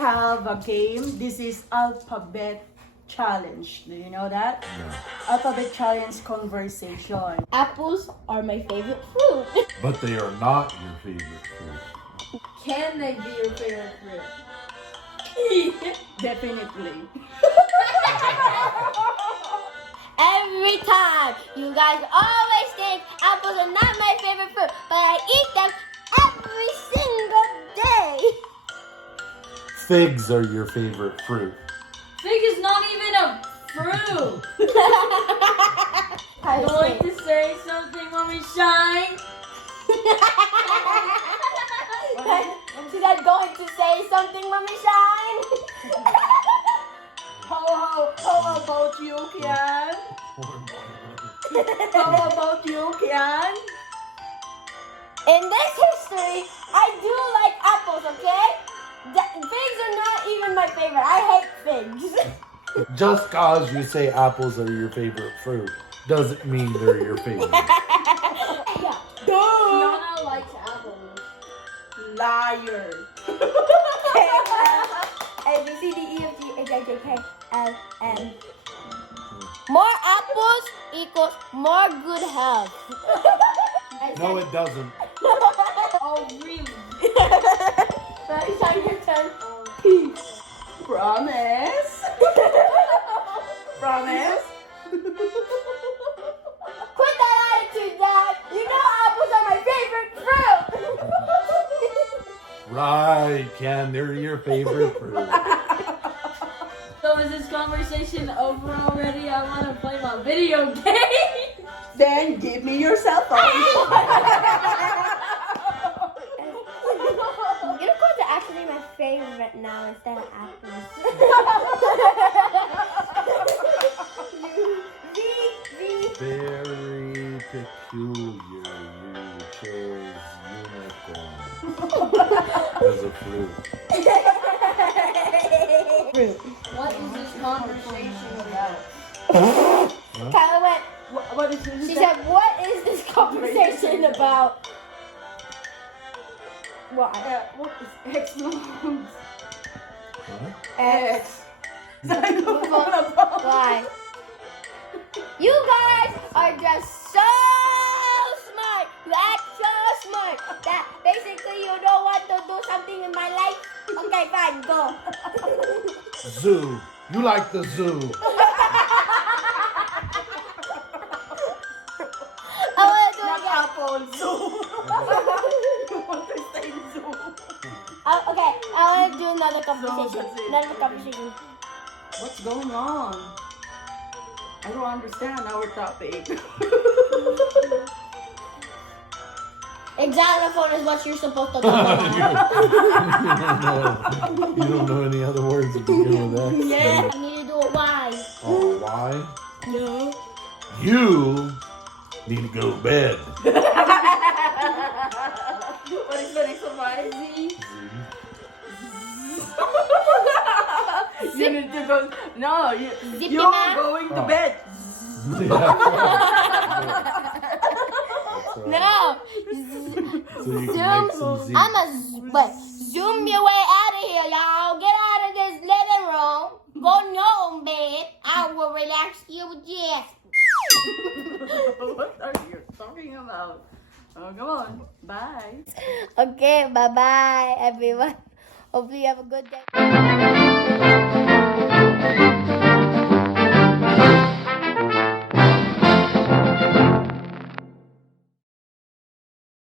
have a game. This is Alphabet Challenge. Do you know that? No. Alphabet Challenge conversation. Apples are my favorite fruit. But they are not your favorite fruit. Can they be your favorite fruit? Definitely. Every time, you guys always think apples are not my favorite fruit, but I eat them every single day. Figs are your favorite fruit. Fig is not even a fruit. How Going to say something when we shine. She's not going to say something when we shine. How about you, Kian? How about you, Kian? In this history, I do like apples, okay? Figs are not even my favorite. I hate figs. Just cause you say apples are your favorite fruit doesn't mean they're your favorite. Yeah. Fiona likes apples. Liar. A, B, C, D, E, F, G, H, I, J, K, L, M. More apples equals more good health. No, it doesn't. Oh, really? It's on your turn. Promise? Promise? Quit that attitude, Dad. You know apples are my favorite fruit. Right, Ken, they're your favorite fruit. So is this conversation over already? I want to play my video game. Then give me your cell phone. Unicorns are actually my favorite now instead of apples. Very peculiar. You chose unicorn as a fruit. What is this conversation about? Kyla went, What is this? she said, what is this conversation about? What? What is X long? Huh? X. Xylophone. Why? You guys are just so smart. You act so smart that basically you don't want to do something in my life. Okay, fine, go. Zoo. You like the zoo. I want to do it Not again. apple. Zoo. You want to say zoo? Okay, I want to do another conversation. that's it. Another conversation. What's going on? I don't understand our topic. Xylophone is what you're supposed to talk about. You don't know any other words that begin with X. Yeah, I need to do it wise. Oh, why? No. You need to go to bed. What is the next one? You need to go. No, Zippy you're man. going to Oh. bed. No. So you can Zoom. make some Z. Zoom your way out of here, y'all. Get out of this living room. Go home, bed. I will relax you with Jasper. What are you talking about? Oh, come on. Bye. Okay, bye-bye, everyone. Hopefully you have a good day.